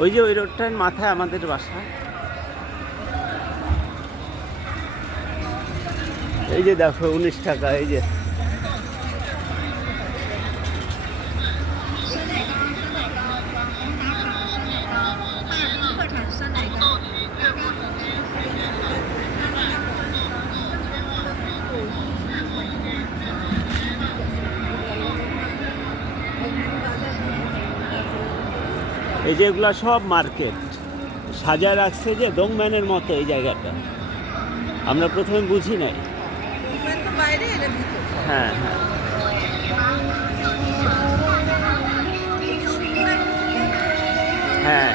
ওই যে ওই রোডটার মাথায় আমাদের বাসা। এই যে দেখো উনিশ টাকা এই যে। এই যে এগুলা সব মার্কেট। সাজায় রাখছে যে দংম্যানের মতো এই জায়গাটা। আমরা প্রথমে বুঝি নাই। হ্যাঁ হ্যাঁ। হ্যাঁ।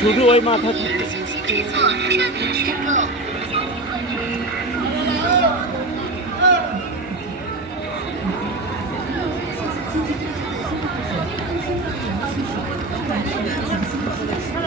শুধু ওই মাথা থেকে।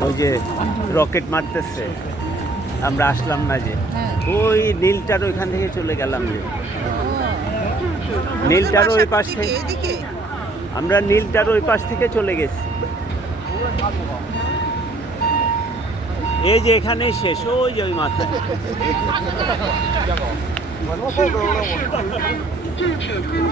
ওই যে রকেট মারতেছে। আমরা আসলাম না যে। ওই নীলটার ওইখান থেকে চলে গেলাম যে। নীলটার ওই পাশ থেকে আমরা নীলটার ওই পাশ থেকে চলে গেছি। এই যে এখানে শেষ ওই যে ওই মাথা।